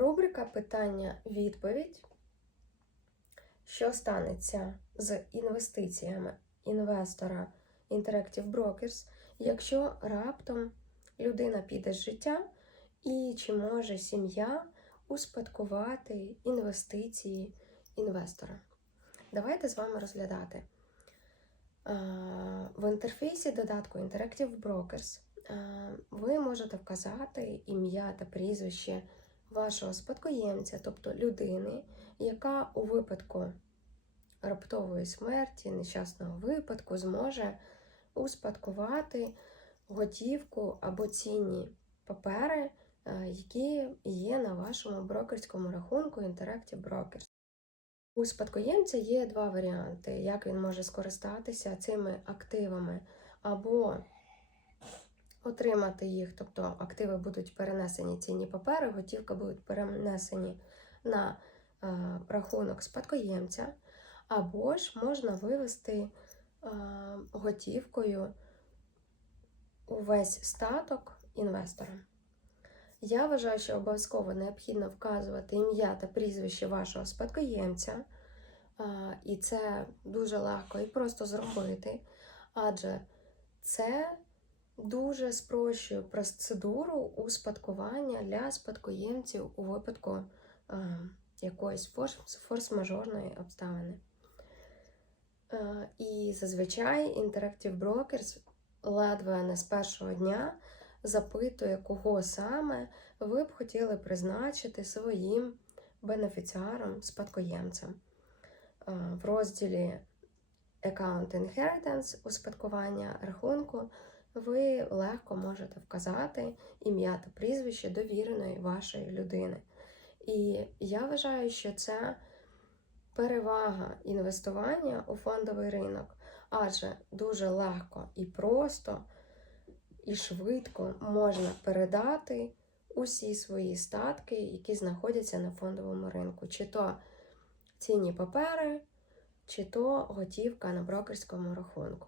Рубрика питання-відповідь. Що станеться з інвестиціями інвестора Interactive Brokers, якщо раптом людина піде з життя, і чи може сім'я успадкувати інвестиції інвестора? Давайте з вами розглядати. В інтерфейсі додатку Interactive Brokers ви можете вказати ім'я та прізвище вашого спадкоємця, тобто людини, яка у випадку раптової смерті, нещасного випадку зможе успадкувати готівку або цінні папери, е, які є на вашому брокерському рахунку Interactive Brokers. У спадкоємця є два варіанти, як він може скористатися цими активами, або отримати їх, тобто активи будуть перенесені цінні папери, готівка будуть перенесені на е, рахунок спадкоємця, або ж можна вивести е, готівкою увесь статок інвестора. Я вважаю, що обов'язково необхідно вказувати ім'я та прізвище вашого спадкоємця, е, і це дуже легко і просто зробити, адже це дуже спрощує процедуру успадкування для спадкоємців у випадку е, якоїсь форс- форс-мажорної обставини. Е, і зазвичай Interactive Brokers ледве не з першого дня запитує, кого саме ви б хотіли призначити своїм бенефіціаром, спадкоємцем. Е, В розділі Account Inheritance успадкування рахунку ви легко можете вказати ім'я та прізвище довіреної вашої людини. І я вважаю, що це перевага інвестування у фондовий ринок, адже дуже легко і просто і швидко можна передати усі свої статки, які знаходяться на фондовому ринку, чи то цінні папери, чи то готівка на брокерському рахунку.